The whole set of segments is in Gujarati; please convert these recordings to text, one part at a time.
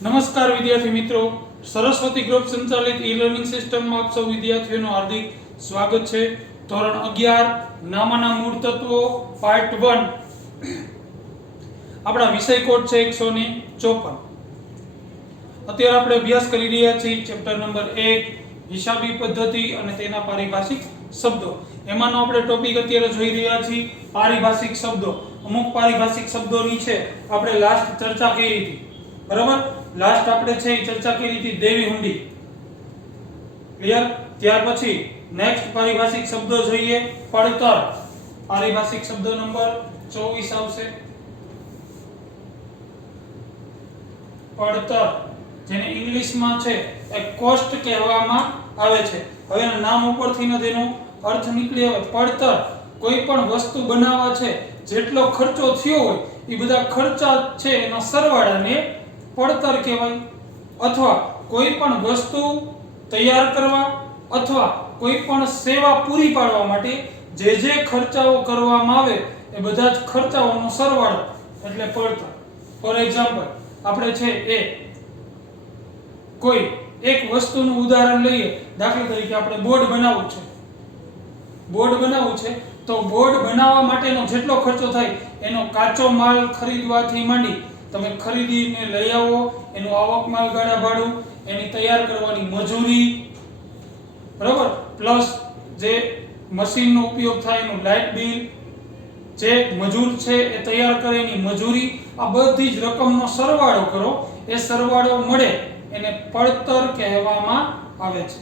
નમસ્કાર વિદ્યાર્થી મિત્રો, સરસ્વતી ગ્રુપ સંચાલિત ઈ લર્નિંગ સિસ્ટમમાં આપ સૌ વિદ્યાર્થીઓનું હાર્દિક સ્વાગત છે. ધોરણ 11 નામના મૂળ તત્વો પાર્ટ 1. આપણા વિષય કોડ છે 154. અત્યારે આપણે અભ્યાસ કરી રહ્યા છીએ ચેપ્ટર નંબર 1 હિસાબી પદ્ધતિ અને તેના પારિભાષિક શબ્દો. એમાંનો આપણે ટોપિક અત્યારે જોઈ રહ્યા છીએ પારિભાષિક શબ્દો. અમુક પારિભાષિક શબ્દોની છે આપણે લાસ્ટ ચર્ચા કરી હતી, બરાબર. લાસ્ટ આપણે છે એ ચર્ચા કરી હતી દેવી હુંડી, ક્લિયર. ત્યાર પછી નેક્સ્ટ પારિભાષિક શબ્દો જોઈએ પડતર. પારિભાષિક શબ્દો નંબર 24 આવશે પડતર, જેને ઇંગ્લિશમાં છે એ કોસ્ટ કહેવામાં આવે છે. હવે એના નામ ઉપરથી જ એનો અર્થ નીકળી આવે. પડતર કોઈ પણ વસ્તુ બનાવવા છે જેટલો ખર્ચો થયો હોય એ બધા ખર્ચા છે એના સરવાળાને પડતર કહેવાય. અથવા કોઈ પણ વસ્તુ તૈયાર કરવા અથવા કોઈ પણ સેવા પૂરી પાડવા માટે જે ખર્ચાઓ કરવામાં આવે એ બધા જ ખર્ચાઓનો સરવાળો એટલે પડતર. ફોર એક્ઝામ્પલ આપણે છે એ કોઈ એક વસ્તુનું ઉદાહરણ લઈએ. દાખલા તરીકે આપણે બોર્ડ બનાવવું છે. બોર્ડ બનાવવું છે તો બોર્ડ બનાવવા માટેનો જેટલો ખર્ચો થાય એનો કાચો માલ ખરીદવાથી માંડી તમે ખરીદીને લઈ આવો, એનું આવક માલ ગાળા ભાડું, એની તૈયાર કરવાની મજૂરી, બરાબર, પ્લસ જે મશીનનો ઉપયોગ થાય એનું લાઇટ બિલ, જે મજૂર છે એ તૈયાર કરે એની મજૂરી, આ બધી જ રકમનો સરવાળો કરો. એ સરવાળો મળે એને પડતર કહેવામાં આવે છે.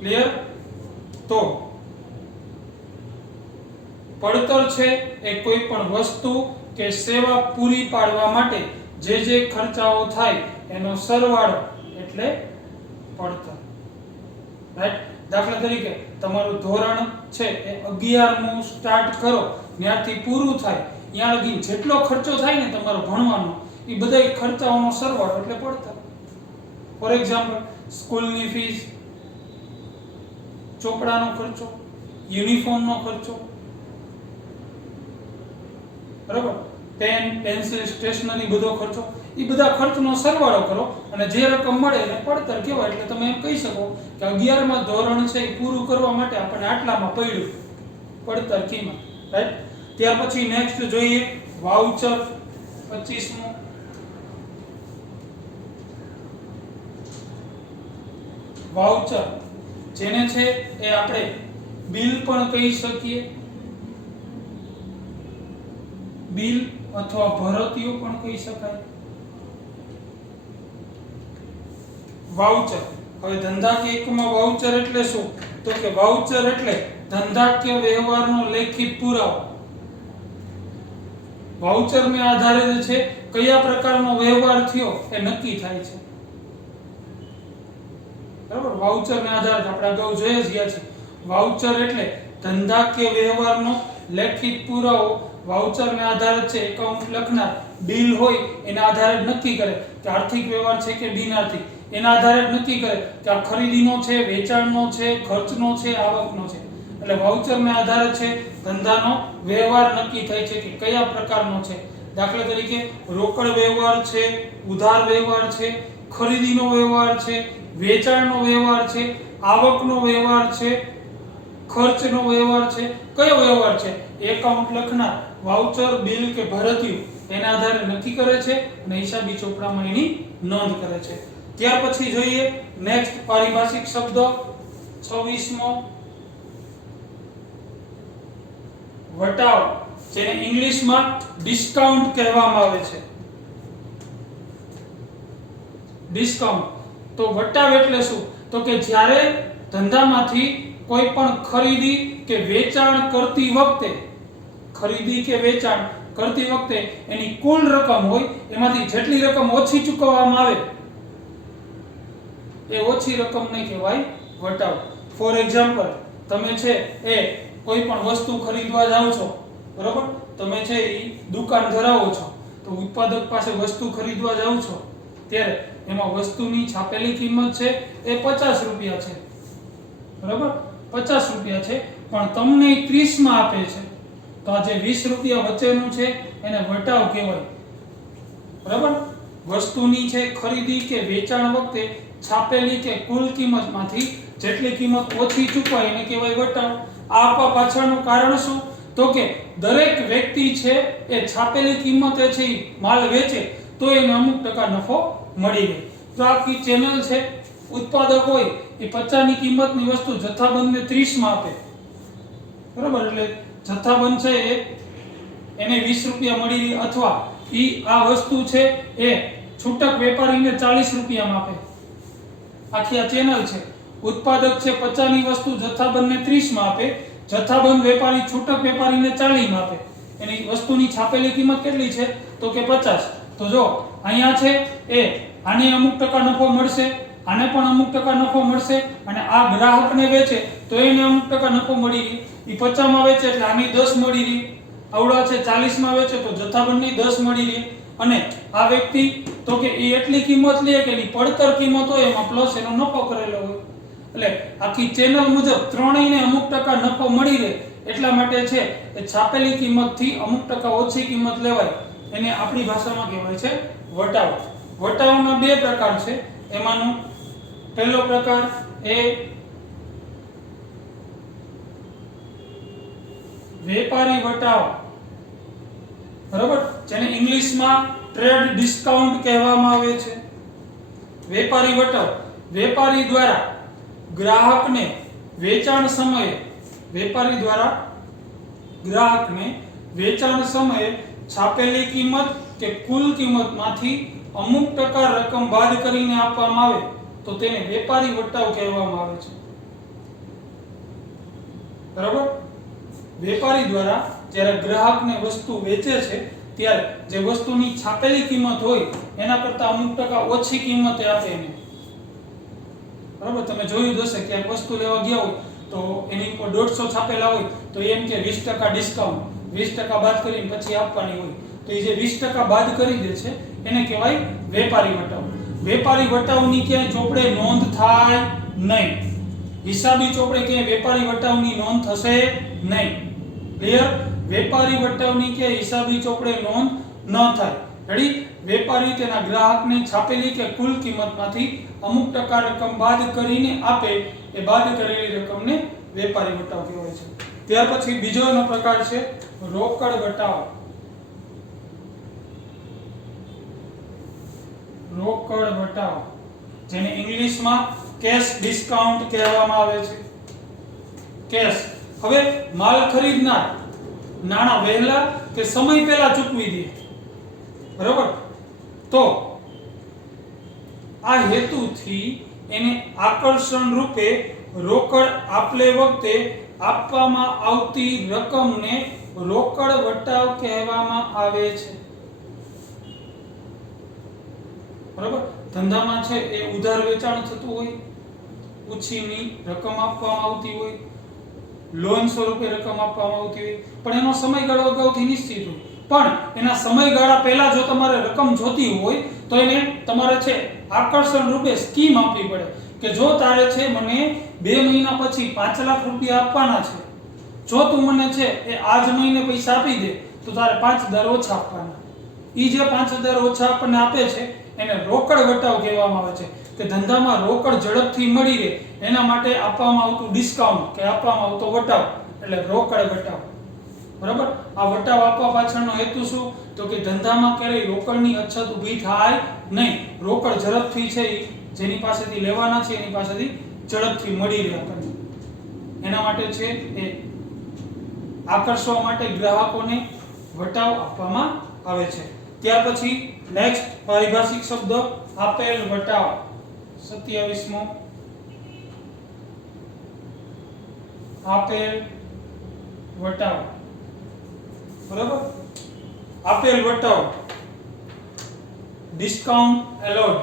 ક્લિયર? તો પડતર છે એ કોઈ પણ વસ્તુ કે સેવા પૂરી પાડવા માટે જે ખર્ચાઓ થાય એનો સરવાળો એટલે પડતર. રાઈટ? દાખલા તરીકે તમારું ધોરણ છે એ 11 નું સ્ટાર્ટ કરો, ત્યાંથી પૂરું થાય ત્યાં લગી જેટલો ખર્ચો થાય ને તમારો ભણવાનો એ બધા ખર્ચાઓનો સરવાળો એટલે પડતર. ફોર એક્ઝામ્પલ સ્કૂલની ફીસ, ચોપડાનો ખર્ચો, યુનિફોર્મનો ખર્ચો, બરાબર, પેન, પેન્સિલ, સ્ટેશનરી બધો ખર્ચો, એ બધા ખર્ચનો સરવાળો કરો અને જે રકમ મળે એને પડતર કહેવાય. એટલે તમે એમ કહી શકો કે 11મા ધોરણ છે એ પૂરું કરવા માટે આપણને આટલામાં પડ્યું, પડતર કિંમત. રાઈટ? ત્યાર પછી નેક્સ્ટ જોઈએ વાઉચર. 25મો વાઉચર, જેને છે એ આપણે બિલ પણ કહી શકીએ, બિલ અથવા ભરતીઓ પણ કહી શકાય. વાઉચર. હવે ધંધાકીય એકમમાં વાઉચર એટલે શું? તો કે વાઉચર એટલે ધંધાકીય વ્યવહારનો લેખિત પુરાવો. વાઉચરને આધારે જે છે કયા પ્રકારનો વ્યવહાર થયો એ નક્કી થાય છે, બરાબર. વાઉચરને આધારે આપણે અગાઉ જોઈ જ ગયા છે. વાઉચર એટલે ધંધાકીય વ્યવહારનો લેખિત પુરાવો. વાઉચરને આધારે છે એકાઉન્ટ લખનાર બિલ હોય એના આધારે નક્કી કરે કે આર્થિક વ્યવહાર છે કે બિનઆર્થિક. એના આધારે નક્કી કરે કે આ ખરીદીનો છે, વેચાણનો છે, ખર્ચનો છે, આવકનો છે. એટલે વાઉચરને આધારે છે ધંધાનો વ્યવહાર નક્કી થાય છે કે કયા પ્રકારનો છે. દાખલા તરીકે રોકડ વ્યવહાર છે, ઉધાર વ્યવહાર છે, ખરીદીનો વ્યવહાર છે, વેચાણનો વ્યવહાર છે, આવકનો વ્યવહાર છે, ખર્ચનો વ્યવહાર છે. કયો વ્યવહાર છે? એકાઉન્ટ લખનાર વાઉચર, બિલ કે ભરતીયું એના આધારે નક્કી કરે છે અને હિસાબી ચોપડામાં એની નોંધ કરે છે. ત્યાર પછી જોઈએ નેક્સ્ટ પારિભાષિક શબ્દ 26મો વટાવ, જેને ઇંગ્લિશમાં ડિસ્કાઉન્ટ કહેવામાં આવે છે. ડિસ્કાઉન્ટ. તો વટાવ એટલે શું? તો કે જ્યારે ધંધામાંથી કોઈ પણ ખરીદી કે વેચાણ કરતી વખતે, ખરીદી કે વેચાણ કરતી વખતે એની કુલ રકમ હોય એમાંથી જેટલી રકમ ઓછી ચૂકવવામાં આવે એ ઓછી રકમને કહેવાય વટાવ. ફોર એક્ઝામ્પલ તમે છે એ કોઈ પણ વસ્તુ ખરીદવા જાઓ છો, બરાબર. તમે છે એ દુકાન ધરાવો છો તો ઉત્પાદક પાસે વસ્તુ ખરીદવા જાઓ છો ત્યારે એમાં વસ્તુની છાપેલી કિંમત છે એ 50 રૂપિયા છે, બરાબર, 50 રૂપિયા છે, પણ તમને 30 માં આપે છે તો આ જે 20 રૂપિયા વચ્ચેનું છે એને વટાવ કહેવાય, બરાબર. વસ્તુની છે ખરીદી કે વેચાણ વખતે છાપેલી કે કુલ કિંમતમાંથી જેટલી કિંમત ઓછી ચૂકવાય એને કહેવાય વટાવ. આ આપવા પાછળનું કારણ શું? તો કે દરેક વ્યક્તિ છે એ છાપેલી કિંમતે છે માલ વેચે તો એને અમુક ટકા નફો મળી રહે. તો આખી ચેનલ છે, ઉત્પાદક હોય એ 50 ની કિંમતની વસ્તુ જથ્થાબંધને 30 માં આપે, બરાબર, એટલે જથ્થાબંધ છે એને 20 રૂપિયા મળી રહે, અથવા આ વસ્તુ છે એ છૂટક વેપારીને 40 રૂપિયામાં આપે. આખી આ ચેનલ છે, ઉત્પાદક છે 50 ની વસ્તુ જથ્થાબંધને 30 માં આપે, જથ્થાબંધ વેપારી છૂટક વેપારીને 40 માં આપે. એની વસ્તુની છાપેલી કિંમત કેટલી છે? તો કે 50. તો જો અહીંયા છે એ આને અમુક ટકા નફો મળશે, આને પણ અમુક ટકા નફો મળશે, અને આ ગ્રાહકને વેચે તો એને અમુક ટકા નફો મળી રહી. એ 50 માં વેચે એટલે આની 10 મળી રહી, આવડા છે 40 માં વેચે તો જથ્થાબંધની 10 મળી રહી, અને આ વ્યક્તિ તો કે એ એટલી કિંમત લે કે એની પડતર કિંમત હોય એમાં પ્લસ એનો નફો કરેલો હોય. એટલે આખી ચેનલ મુજબ ત્રણેયને અમુક ટકા નફો મળી રહે એટલા માટે છે એ છાપેલી કિંમતથી અમુક ટકા ઓછી કિંમત લેવાય, એને આપણી ભાષામાં કહેવાય છે વટાવ. વટાવના બે પ્રકાર છે. એમાંનો પહેલો પ્રકાર એ વેપારી વટાવ, બરાબર, જેને ઇંગ્લિશમાં ટ્રેડ ડિસ્કાઉન્ટ કહેવામાં આવે છે. વેપારી વટાવ, વેપારી દ્વારા ગ્રાહકને વેચાણ સમયે છાપેલી કિંમત કે કુલ કિંમતમાંથી અમુક ટકા રકમ બાદ કરીને આપવામાં આવે તો તેને વેપારી વટાવ કહેવામાં આવે છે, બરાબર. વેપારી દ્વારા જ્યારે ગ્રાહકને વસ્તુ વેચે છે ત્યારે જે વસ્તુની છાપેલી કિંમત હોય એના કરતાં અમુક ટકા ઓછી કિંમતે આપે એને, બરાબર. તમે જોયું હશે કે વસ્તુ લેવા ગયા હોય તો એની ઉપર 150 છાપેલા હોય તો એમ કે 20% ડિસ્કાઉન્ટ, 20% બાદ કરીને પછી આપવાની હોય તો એ જે 20% બાદ કરી દે છે એને કહેવાય વેપારી વટાવ. વેપારી વટાવની ક્યાંય ચોપડે નોંધ થાય નહીં, હિસાબી ચોપડે ક્યાંય વેપારી વટાવની નોંધ થશે નહીં. ક્લિયર? વેપારી વટાવની કે હિસાબી ચોપડે નોંધ ન થાય. રેડી? વેપારી તેના ગ્રાહકને છાપેલી કે કુલ કિંમતમાંથી અમુક ટકા રકમ બાદ કરીને આપે, એ બાદ કરેલી રકમને વેપારી વટાવ કહેવાય છે. ત્યાર પછી બીજો એનો પ્રકાર છે રોકડ વટાવ. રોકડ વટાવ, જેને ઇંગ્લિશમાં કેશ ડિસ્કાઉન્ટ કહેવામાં આવે છે. કેશ, હવે માલ ખરીદનાર નાણાં વહેલા કે સમય પહેલા ચૂકવી દે, બરાબર, તો આ હેતુથી એને આકર્ષણ રૂપે રોકડ આપલે વખતે આપવામાં આવતી રકમને રોકડ વટાવ કહેવામાં આવે છે, બરાબર. ધંધામાં છે એ ઉધાર વેચાણ થતું હોય, ઉછીની રકમ આપવામાં આવતી હોય, લોન સ્વરૂપે રકમ આપવામાં આવતી હોય, પણ એનો સમયગાળો અગાઉથી નિશ્ચિત હોય. પણ એના સમયગાળા પહેલા જો તમારે રકમ જોતી હોય તો એને તમારે છે આકર્ષણ રૂપે સ્કીમ આપવી પડે કે જો તારે છે મને 2 મહિના પછી 5 લાખ રૂપિયા આપવાના છે, જો તું મને છે એ આજ મહિને પૈસા આપી દે તો તારે 5000 ઓછા આપવાના. ઈ જે 5000 ઓછા આપણને આપે છે એને રોકડ વટાવ કહેવામાં આવે છે. કે ધંધામાં રોકડ ઝડપથી મળી રહે એના માટે આપવામાં આવતું ડિસ્કાઉન્ટ કે આપવામાં આવતો વટાવ એટલે રોકડ વટાવ, બરાબર. આ વટાવ આપવા પાછળનો હેતુ શું? તો કે ધંધામાં ક્યારેય રોકડની અછત ઊભી થાય નહીં, રોકડ ઝડપથી છે જેની પાસેથી લેવાના છે એની પાસેથી ઝડપથી મળી રહે આપણને, એના માટે છે એ આકર્ષવા માટે ગ્રાહકોને વટાવ આપવામાં આવે છે. ત્યાર પછી નેક્સ્ટ પારિભાષિક શબ્દ આપેલ વટાવ, 27મો આપેલ વટાવ, બરાબર. આપેલ વટાવ, ડિસ્કાઉન્ટ એલોડ,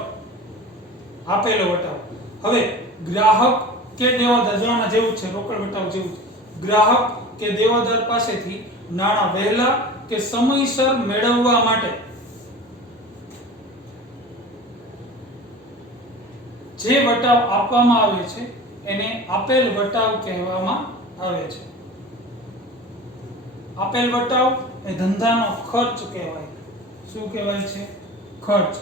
આપેલો વટાવ. હવે ગ્રાહક કે દેવાદાર જણાના જેવું છે, રોકડ વટાવ જેવું છે. ગ્રાહક કે દેવાદાર પાસેથી નાણાં વહેલા કે સમયસર મેળવવા માટે જે વટાવ આપવામાં આવે છે એને આપેલ વટાવ કહેવામાં આવે છે. આપેલ વટાવ એ ધંધાનો ખર્ચ કહેવાય. શું કહેવાય છે? ખર્ચ.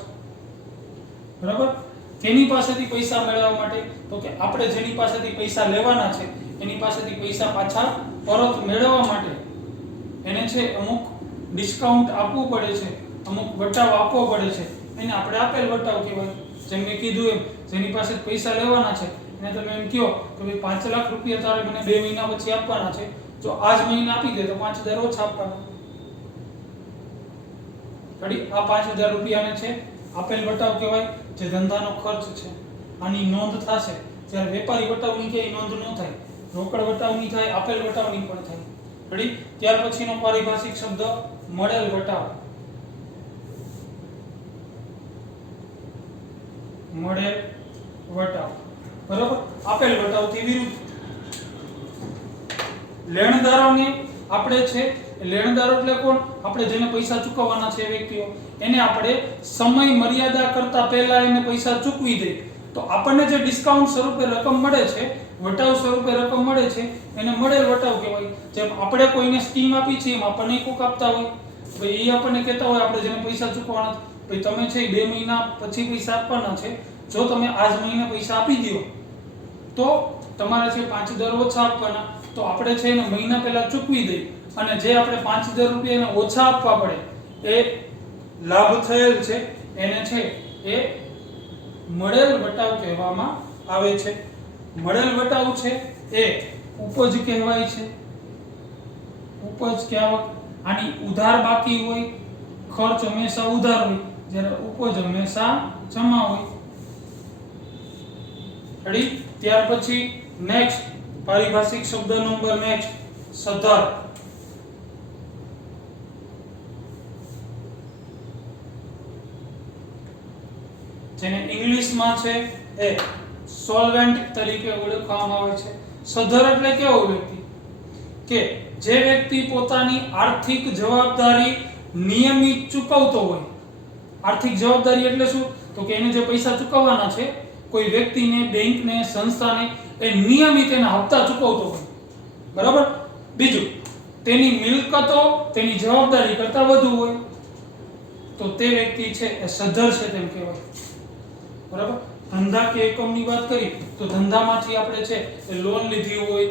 બરાબર? કેની પાસેથી પૈસા મેળવવા માટે? તો કે આપણે જેની પાસેથી પૈસા લેવાના છે એની પાસેથી પૈસા પાછા પરત મેળવવા માટે એને છે અમુક ડિસ્કાઉન્ટ આપવું પડે છે, અમુક વટાવ આપવો પડે છે, એને આપણે આપેલ વટાવ કહેવાય. જેમ મેં કીધું એમ, જેની પાસે પૈસા લેવાના છે એને તમે એમ કહો કે ભાઈ 5 લાખ રૂપિયા તારે મને 2 મહિના પછી આપવાના છે, જો આજ મહિને આપી દે તો 5000 ઓછા આપવાના. આ 5000 રૂપિયાને છે આપેલ વટાવ કહેવાય, જે ધંધાનો ખર્ચ છે. આની નોંધ થશે. જ્યારે વેપારી વટાવની કે નોંધ ન થાય, રોકડ વટાવની થાય, આપેલ વટાવની પણ થાય. રેડી? ત્યાર પછીનો પારિભાષિક શબ્દ મળેલ વટાવ. મળેલ વટાવ, બરાબર? આપેલ વટાવથી વિરુદ્ધ. લેણદારોને આપણે છે, લેણદારો એટલે કોણ? આપણે જેને પૈસા ચૂકવવાના છે વ્યક્તિઓ, એને આપણે સમય મર્યાદા કરતા પહેલા એને પૈસા ચૂકવી દે તો આપણને જે ડિસ્કાઉન્ટ સ્વરૂપે રકમ મળે છે, વટાવ સ્વરૂપે રકમ મળે છે, એને મળેલ વટાવ કહેવાય. જેમ આપણે કોઈને સ્કીમ આપી છે એમ આપણને કોક આપતા હોય, ભાઈ એ આપણને કહેતા હોય આપણે જેને પૈસા ચૂકવવાના, ભાઈ તમે છે 2 મહિના પછી પૈસા આપવાના છે, જો તમે આજ મહિને પૈસા આપી દો તો તમારે છે 5000 ઓછા આપવાના. તો આપણે છે એને મહિના પહેલા ચૂકવી દઈ અને જે આપણે 5000 રૂપિયા એને ઓછા આપવા પડે એ લાભ થયેલ છે એને છે એ મળેલ વટાવ કહેવામાં આવે છે. મળેલ વટાવ છે એ ઉપજ કહેવાય છે. ઉપજ કે આવક. આની ઉધાર બાકી હોય, ખર્ચ હંમેશા ઉધાર હોય, જ્યારે ઉપજ હંમેશા જમા હોય. રેડી? ત્યાર પછી નેક્સ્ટ પારિભાષિક શબ્દ નંબર નેક્સ્ટ સધર. જેને ઇંગ્લિશમાં છે એ સોલ્વેન્ટ તરીકે ઓળખવામાં આવે છે. સધર એટલે કેવો વ્યક્તિ? કે જે વ્યક્તિ પોતાની આર્થિક જવાબદારી નિયમિત ચૂકવતો હોય. આર્થિક જવાબદારી એટલે શું? તો કે એને જે પૈસા ચૂકવવાના છે કોઈ વ્યક્તિને, બેંકને, સંસ્થાને, એ નિયમિત એના હપ્તા ચૂકવતો હોય. બરાબર? બીજું, તેની મિલકતો તેની જવાબદારી કરતા વધુ હોય તો તે વ્યક્તિ છે એ સધર છે તેમ કહેવાય. બરાબર? ધંધાકીય એકમની વાત કરી તો ધંધામાંથી આપણે છે એ લોન લીધી હોય,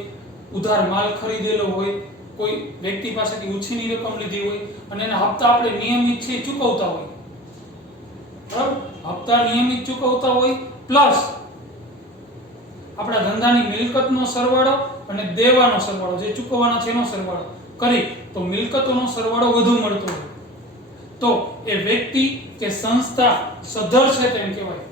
ઉધાર માલ ખરીદેલો હોય, કોઈ વ્યક્તિ પાસેથી ઉછીની રકમ લીધી હોય અને એના હપ્તા આપણે નિયમિત છે ચૂકવતા હોય. બરાબર? હપ્તા નિયમિત ચૂકવતા હોય પ્લસ આપણા ધંધાની મિલકતનો સરવાળો અને દેવાનો સરવાળો, જે ચૂકવવાના છે એનો સરવાળો કરી તો મિલકતોનો સરવાળો વધુ મળતો હોય તો એ વ્યક્તિ કે સંસ્થા સધર છે તેમ કહેવાય.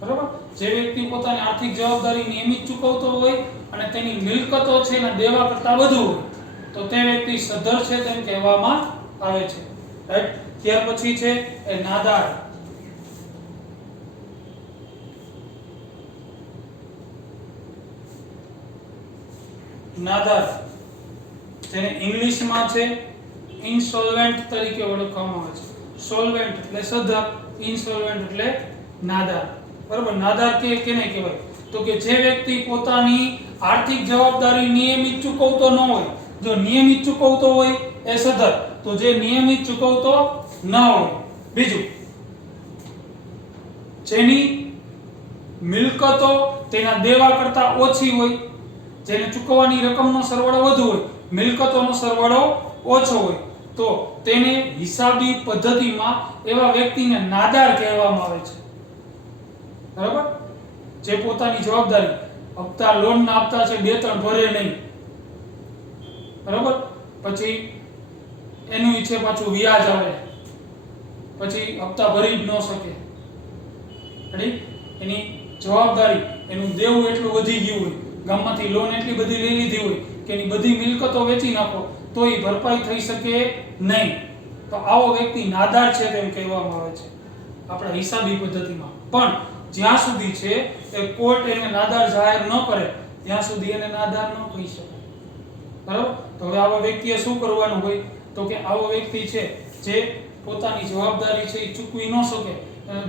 બરાબર? જે વ્યક્તિ પોતાની આર્થિક જવાબદારી નિયમિત ચૂકવતો હોય અને તેની મિલકતો છે એના દેવા કરતા વધુ હોય તો તે વ્યક્તિ સધર છે તેમ કહેવામાં આવે છે. રાઈટ? ત્યાર પછી છે એ નાદાર. નાદાર, જેને ઇંગ્લિશમાં છે ઇન્સોલ્વેન્ટ તરીકે ઓળખવામાં આવે છે. સોલ્વેન્ટ એટલે સધર, ઇન્સોલ્વેન્ટ એટલે નાદાર. બરાબર? નાદાર કેને કહેવાય? તો કે જે વ્યક્તિ પોતાની આર્થિક જવાબદારી નિયમિત ચૂકવતો ન હોય. જો નિયમિત ચૂકવતો હોય એ સધર, તો જે નિયમિત ચૂકવતો ન હોય. બીજું, જેની મિલકતો તેના દેવા કરતા ઓછી હોય, જેને ચૂકવવાની રકમનો સરવાળો વધુ હોય, મિલકતોનો સરવાળો ઓછો હોય તો તેને હિસાબી પદ્ધતિમાં એવા વ્યક્તિને નાદાર કહેવામાં આવે છે. બરાબર? જે પોતાની જવાબદારી, હપ્તા લોનના હપ્તા છે 2-3 ભરે નહીં. બરાબર? પછી એનું ઈચ્છે પાછું વ્યાજ આવે, પછી હપ્તા ભરી જ ન શકે. રેડી? એની જવાબદારી, એનું દેવું એટલું વધી ગયું હોય, ગામમાંથી લોન એટલી બધી લઈ લીધી હોય કે એની બધી મિલકતો વેચી નાખો તો એ ભરપાઈ થઈ શકે નહીં. તો આવો વ્યક્તિ નાદાર છે તેમ કહેવામાં આવે છે આપણા હિસાબી પદ્ધતિમાં. પણ જ્યાં સુધી છે એ કોર્ટ એને નાદાર જાહેર ન કરે ત્યાં સુધી એને નાદાર ન કહી શકે. બરાબર? તો હવે આવા વ્યક્તિએ શું કરવાનું હોય? તો કે આવો વ્યક્તિ છે જે પોતાની જવાબદારી છે એ ચૂકવી ન શકે,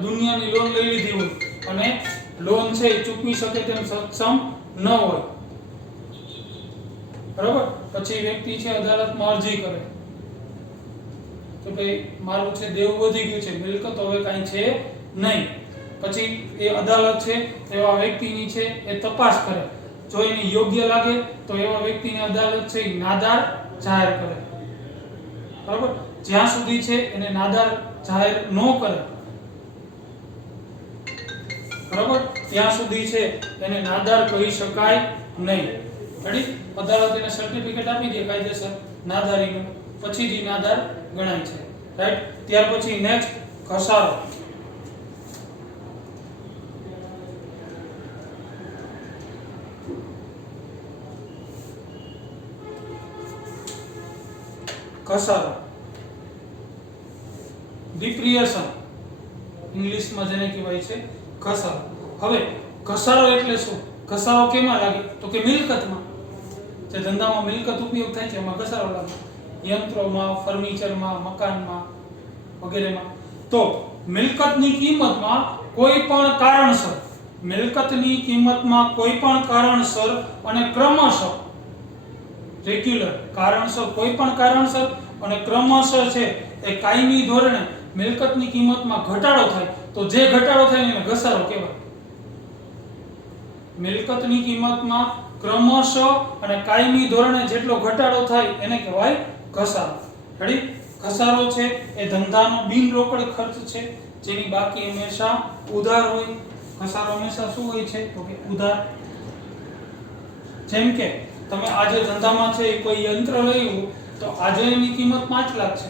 દુનિયાની લોન લઈ લીધી હોય અને લોન છે એ ચૂકવી શકે તેમ સક્ષમ ન હોય. બરાબર? પછી વ્યક્તિ છે અદાલતમાં અરજી કરે કે ભાઈ મારું છે દેવું વધી ગયું છે, મિલકત હવે કાંઈ છે નહીં, પછી એ અદાલત છે એવા વ્યક્તિની છે એ તપાસ કરે, જો એને યોગ્ય લાગે તો એવા વ્યક્તિને અદાલત છે એ નાદાર જાહેર કરે, બરાબર. જ્યાં સુધી છે એને નાદાર જાહેર ન કરે, બરાબર, ત્યાં સુધી છે એને નાદાર કહી શકાય નહીં. રેડી? અદાલત એને સર્ટિફિકેટ આપી દે કાયદેસર નાદારીનું, પછી જ નાદાર ગણાય છે. રાઈટ? ત્યાર પછી નેક્સ્ટ ઘસારો. ઘસારો, ડિપ્રિએશન ઇંગ્લિશમાં જેને કહેવાય છે ઘસારો. હવે ઘસારો એટલે શું? ઘસારો કેમાં લાગે? તો કે મિલકતમાં. જે ધંધામાં મિલકત ઉપયોગ થાય છે એમાં ઘસારો લાગે, યંત્રોમાં, ફર્નિચરમાં, મકાનમાં વગેરેમાં. તો મિલકતની કિંમતમાં કોઈ પણ કારણસર, મિલકતની કિંમતમાં કોઈ પણ કારણસર અને ક્રમશઃ, રેગ્યુલર કારણસર, કોઈ પણ કારણસર અને ક્રમશઃ છે એ કાયમી ધોરણે મિલકતની કિંમતમાં ઘટાડો થાય તો જે ઘટાડો થાય એને ઘસારો કહેવાય. મિલકતની કિંમતમાં ક્રમશઃ અને કાયમી ધોરણે જેટલો ઘટાડો થાય એને કહેવાય ઘસારો. રેડી? ઘસારો છે એ ધંધાનો બિન રોકડ ખર્ચ છે જેની બાકી હંમેશા ઉધાર હોય. ઘસારો હંમેશા શું હોય છે? તો કે ઉધાર. જેમ કે તમે આજે ધંધામાં છે કોઈ યંત્ર લઈ તો આજે એની કિંમત 5 લાખ છે,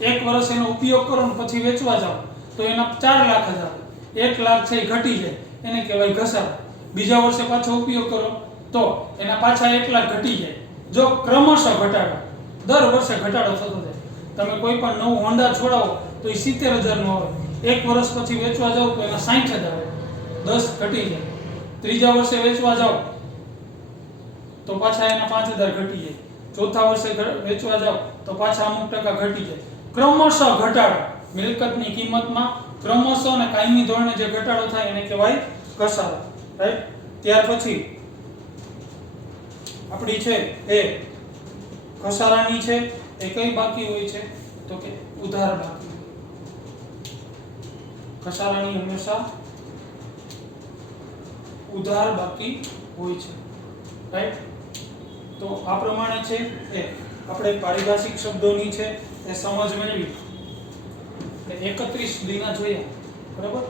એક વર્ષ એનો ઉપયોગ કરો ને પછી વેચવા જાઓ તો એના 4 લાખ જ આવે, 1 લાખ છે એ ઘટી જાય, એને કહેવાય ઘસારો. બીજા વર્ષે પાછો ઉપયોગ કરો તો એના પાછા 1 લાખ ઘટી જાય. જો ક્રમશઃ ઘટાડો, દર વર્ષે ઘટાડો થતો જાય. તમે કોઈ પણ નવું હોન્ડા છોડાવો તો એ 70,000 નો આવે, એક વર્ષ પછી વેચવા જાઓ તો એના 60,000 આવે, 10 ઘટી જાય. ત્રીજા વર્ષે વેચવા જાઓ તો પાછા એના 5,000 ઘટી જાય, ચોથા વર્ષે વેચવા જાઓ તો પાછા અમુક ટકા ઘટી જાય. ક્રમશઃ ઘટાડો, મિલકતની કિંમતમાં ક્રમશઃ અને કાયમી ધોરણે જે ઘટાડો થાય એને કહેવાય ઘસારો. રાઈટ? ત્યાર પછી આપણી છે એ ઘસારાની છે એ કઈ બાકી હોય છે? તો કે ઉધાર બાકી. ઘસારાની હંમેશા ઉધાર બાકી હોય છે. રાઈટ? તો આ પ્રમાણે છે એ આપણે પારિભાષિક શબ્દોની છે એ સમજ મેળવી. 31 સુધીના જોયા, બરાબર.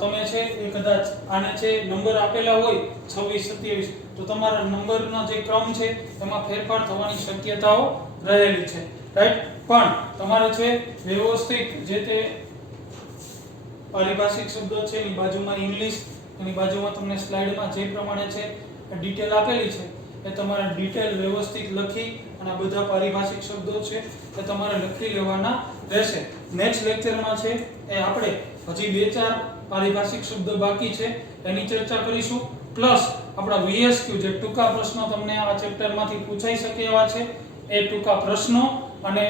તમે છે એ કદાચ આને છે નંબર આપેલા હોય 26, 27 તો તમારા નંબરના જે ક્રમ છે એમાં ફેરફાર થવાની શક્યતાઓ રહેલી છે. રાઈટ? પણ તમારે છે વ્યવસ્થિત જે તે પારિભાષિક શબ્દો છે એની બાજુમાં ઇંગ્લિશ, એની બાજુમાં તમને સ્લાઇડમાં જે પ્રમાણે છે ડિટેલ આપેલી છે એ તમારે ડિટેલ વ્યવસ્થિત લખી અને આ બધા પારિભાષિક શબ્દો છે એ તમારે લખી લેવાના રહેશે. નેક્સ્ટ લેક્ચરમાં છે એ આપણે હજી 2-4 પારિભાષિક શબ્દો બાકી છે એની ચર્ચા કરીશું, પ્લસ આપણા VSQ જે ટૂંકા પ્રશ્નો તમને આ ચેપ્ટરમાંથી પૂછાઈ શકે એવા છે એ ટૂંકા પ્રશ્નો અને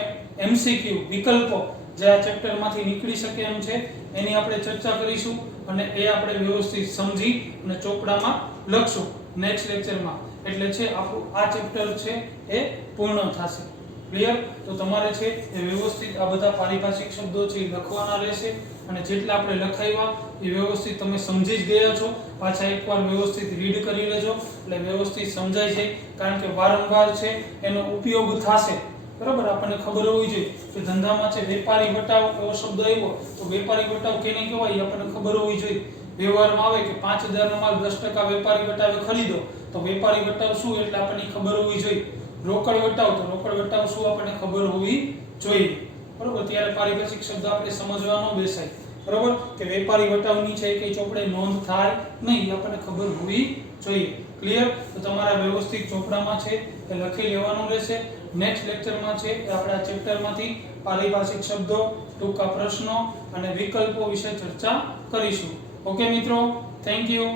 MCQ વિકલ્પો જે આ ચેપ્ટરમાંથી નીકળી શકે એમ છે એની આપણે ચર્ચા કરીશું અને એ આપણે વ્યવસ્થિત સમજી અને ચોપડામાં લખશું નેક્સ્ટ લેક્ચરમાં. એટલે છે આપણું આ ચેપ્ટર છે એ પૂર્ણ થશે. ક્લિયર? તો તમારે છે એ વ્યવસ્થિત આ બધા પારિભાષિક શબ્દો છે એ લખવાના રહેશે અને જેટલા આપણે લખાવ્યા એ વ્યવસ્થિત તમે સમજી જ ગયા છો. પાછા એકવાર વ્યવસ્થિત રીડ કરી લેજો એટલે વ્યવસ્થિત સમજાય છે, કારણ કે વારંવાર છે એનો ઉપયોગ થશે. બરાબર? આપણને ખબર હોવી જોઈએ કે ધંધામાં છે વેપારી વટાવ એવો શબ્દ આવ્યો તો વેપારી વટાવ કેને કહેવાય આપણને ખબર હોવી જોઈએ. વ્યવહારમાં આવે કે 5,000 નો માલ 10% વેપારી વટાવે ખરીદો તો વેપારી વટાવ શું એટલે આપણને ખબર હોવી જોઈએ. રોકડ વટાવ તો રોકડ વટાવ શું આપણને ખબર હોવી જોઈએ. બરોબર? ત્યારે પારિભાષિક શબ્દ આપણે સમજવા ન બેસાય. બરોબર? કે વેપારી વટાવની છે કે ચોપડે નોંધ થાય નહીં આપણને ખબર હોવી જોઈએ. ક્લિયર? તો તમારા વ્યવસ્થિત ચોપડામાં છે એ લખી લેવાનું રહેશે. નેક્સ્ટ લેક્ચરમાં છે એ આપણે આ ચેપ્ટરમાંથી પારિભાષિક શબ્દો, ટૂંકા પ્રશ્નો અને વિકલ્પો વિશે ચર્ચા કરીશું. ઓકે મિત્રો, થેન્ક યુ.